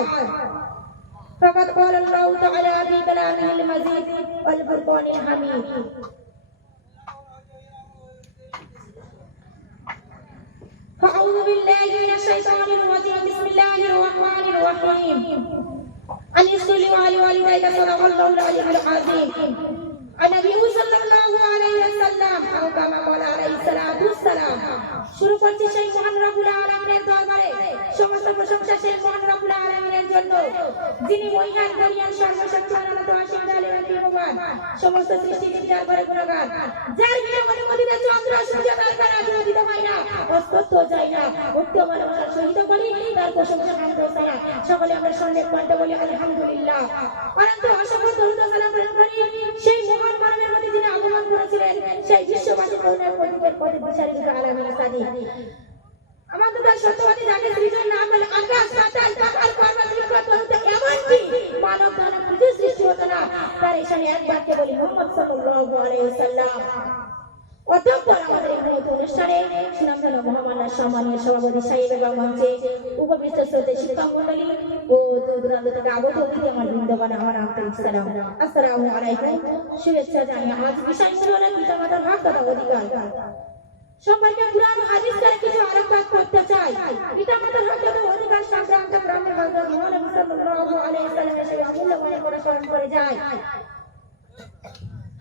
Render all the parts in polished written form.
بعد فقد قال الله تعالى في كلامه المجيد والفرقان الحميد فأعوذ بالله من الشيطان الرجيم بسم الله الرحمن الرحيم أن يصلي على والديك صدق الله العلي العظيم النبي صلى الله عليه وسلم أو كما قال عليه الصلاة والسلام শুরু করছি সেই মহান রব্বুল আলামিনের দরবারে সমস্ত প্রশংসা সেই মহান রব্বুল আলামিনের জন্য যিনি মহিয়ান করিয়ান সর্বশক্তিমান অনন্ত অসীম জালিমের ভগবান সমস্ত সৃষ্টি বিদ্যার করে গুণগান যার বিনা অনুমতিতে চন্দ্র সূর্য তারকারা বিরোধিত হয় না অস্তিত্ব যায় না মুক্ত ভালোবাসার সহিত বলি তার প্রশংসা হামদ ও সালাত সকলে আমরা সন্দেহ কণ্ঠে বলি আলহামদুলিল্লাহ অনন্ত অসংখ্য দরুদ ও সালাম প্রেরণ করি সেই মহান মানবের প্রতি যিনি আগমন করেছিলেন সেই বিশ্ববাসী করুণার প্রতীকের পথে দিশারি আলামিন সাদি আমাদের তার সত্যবাদী যাকে সৃজন না বলে আকাশ পাতাল পাতাল পর্বত বৃক্ষ এমনকি মানব দানব কিছু সৃষ্টি হতো না তার এখানে এক বাক্যে বলি মুহাম্মদ সাল্লাল্লাহু আলাইহি ওয়াসাল্লাম অতঃপর আমাদের এই অনুষ্ঠানে সুনামধন্য মহামান্য সম্মানীয় সভাপতি সাহেব এবং মঞ্চে উপবিষ্ট শ্রোতা শিক্ষক মণ্ডলী ও দূরান্ত থেকে আগত অতিথি আমার বৃন্দবান আমার আন্তরিক সালাম আসসালামু আলাইকুম শুভেচ্ছা জানিয়ে আজ বিষয় ছিল পিতামাতার হক তথা অধিকার সম্পর্কে কুরআন হাদিস থেকে কিছু আলোকপাত করতে চাই পিতামাতার হক তথা অধিকার সংক্রান্ত গ্রন্থে হযরত মুহাম্মদ সাল্লাল্লাহু আলাইহি ওয়াসাল্লাম সেই অমূল্যবান করে স্মরণ করে যায়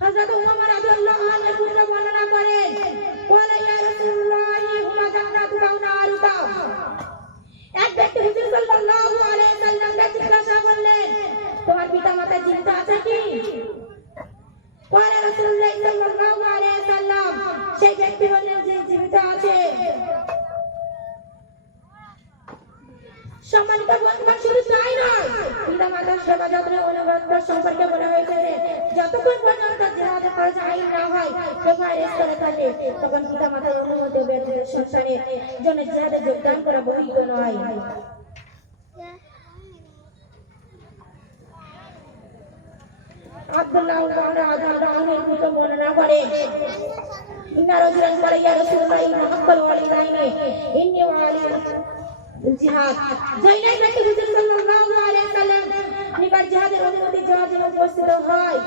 হযরত উমর রাদিয়াল্লাহু আনহু বর্ণনা করেন বলে ইয়া রাসূলুল্লাহ হুমা জান্নাতুকা ওয়া নারুকা এক ব্যক্তি হুজুর সাল্লাল্লাহু আলাইহি ওয়াসাল্লামকে জিজ্ঞাসা করলেন তোমার পিতামাতা জীবিত আছে কি বলে রাসূলুল্লাহ সাল্লাল্লাহু আলাইহি ওয়াসাল্লাম সেই ব্যক্তি বললেন যে জীবিত আছে সম্মানিত বন্ধুগণ শুধু তাই নয় পিতামাতার সেবা যত্ন অনুগত্য সম্পর্কে বলা হয়েছে যে যতক্ষণ পর্যন্ত জিহাদের ফরজ আইন না হয় সেফারেজ করে থাকে তখন পিতামাতার অনুমতি ব্যতীত সংসারের জন্য জিহাদে যোগদান করা বৈধ নয় আব্দুল্লাহ ইবনে আদানের মতো বর্ণনা করে ইন্না রাজুলান ক্বালা ইয়া রাসূলুল্লাহ মুহাম্মদ ওয়ালিদাইনি ইন্নী ওয়ালি জিহাদ যাইনাই ব্যক্তি হুজুর সাল্লাল্লাহু আলাইহি ওয়াসাল্লাম নিকট জিহাদের অনুমতি চাওয়ার জন্য উপস্থিত হয়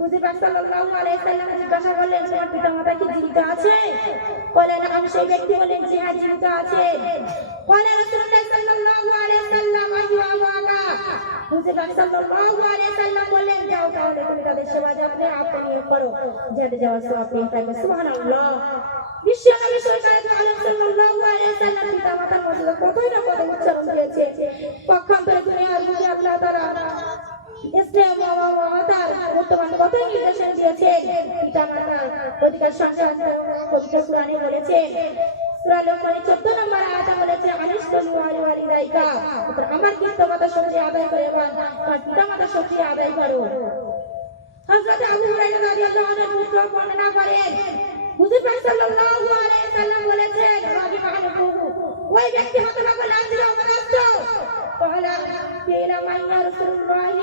হুজুর সাল্লাল্লাহু আলাইহি ওয়াসাল্লাম জিজ্ঞাসা করলেন তোমার পিতামাতা কি জীবিত আছে বলেন আমি সেই ব্যক্তি বলেন জি হ্যাঁ জীবিত আছে বলে রাসূলুল্লাহ সাল্লাল্লাহু আলাইহি ওয়াসাল্লাম আইয়ু আবাকা হুজুর সাল্লাল্লাহু আলাইহি ওয়াসাল্লাম বলেন যাও তাহলে তুমি তাদের সেবা যত্নে আত্মনিয়োগ করো যাতে যাওয়ার সওয়াব পেয়ে থাকবে সুবহানাল্লাহ বিশ্বনবী সাল্লাল্লাহু আলাইহি ওয়াসাল্লাম পিতামাতার মধ্যে কতই না কত উচ্চারণ দিয়েছে পক্ষান্তরে দুনিয়ার বুকে আল্লাহ তাআলা ইসলাম ও তার বর্তমান কতই নির্দেশনা দিয়েছেন পিতামাতার অধিকার সংক্রান্ত পবিত্র কোরআনে বলেছে সূরা লোকমানের 14 নম্বর আয়াতে বলেছে আনিসতু ওয়ালিদাইকা আমার পিতামাতার শুকরিয়া আদায় করো এবং তোমার পিতামাতার শুকরিয়া আদায় করো হযরত আবু হুরায়রা রাদিয়াল্লাহু আনহু বর্ণনা করেন হুজুর সাল্লাল্লাহু আলাইহি ওয়াসাল্লাম বলেছেন রাবি মাহমুদ ওই ব্যক্তি হতভাগ্য লাঞ্ছিত অপরাস্ত قال قيل من يا رسول الله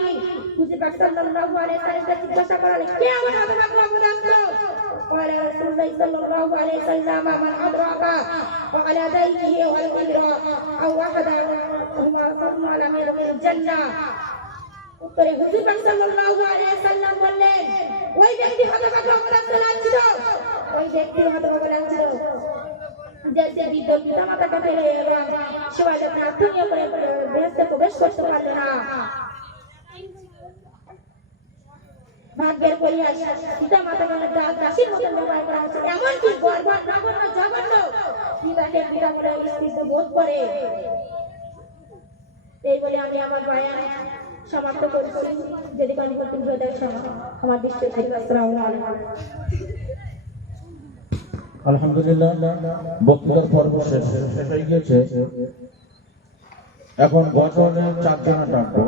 হুজুর সাল্লাল্লাহু আলাইহি ওয়াসাল্লাম জিজ্ঞাসা করলেন কে আমার হতভাগ্য অপরাস্ত قال رسول الله صلى الله عليه وسلم من أدرك وعلى ذيله والغير أو أحدهما ثم لم يدخل الجنة উত্তরে হুজুর সাল্লাল্লাহু আলাইহি ওয়াসাল্লাম বললেন ওই ব্যক্তি হতভাগ্য অপরাস্ত লাঞ্ছিত ওই ব্যক্তি হতভাগ্য লাঞ্ছিত যে বৃদ্ধ পিতামাতাকে ফেলে এবং সেবা যত্নে আত্মনিয়োগ করে বেহেশতে প্রবেশ করতে পারল না ভাগ্যের পরিহাস পিতামাতাকে দাসীর মতো ব্যবহার করা হচ্ছে এমনকি গর্ব নগণ্য জঘন্য পিতাকে পিতা বলে স্ত্রীত্ব বোধ করে এই বলে আমি আমার বয়ান সমাপ্ত করছি যদি কোনো প্রতিনিধিদের আমার দৃষ্টি থেকে আসসালামু আলাইকুম আলহামদুলিল্লাহ বক্তৃতার পর্ব শেষ হয়ে গিয়েছে এখন গঠনের চারজনা ডাকবো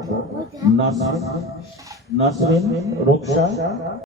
নাসরিন রূপসা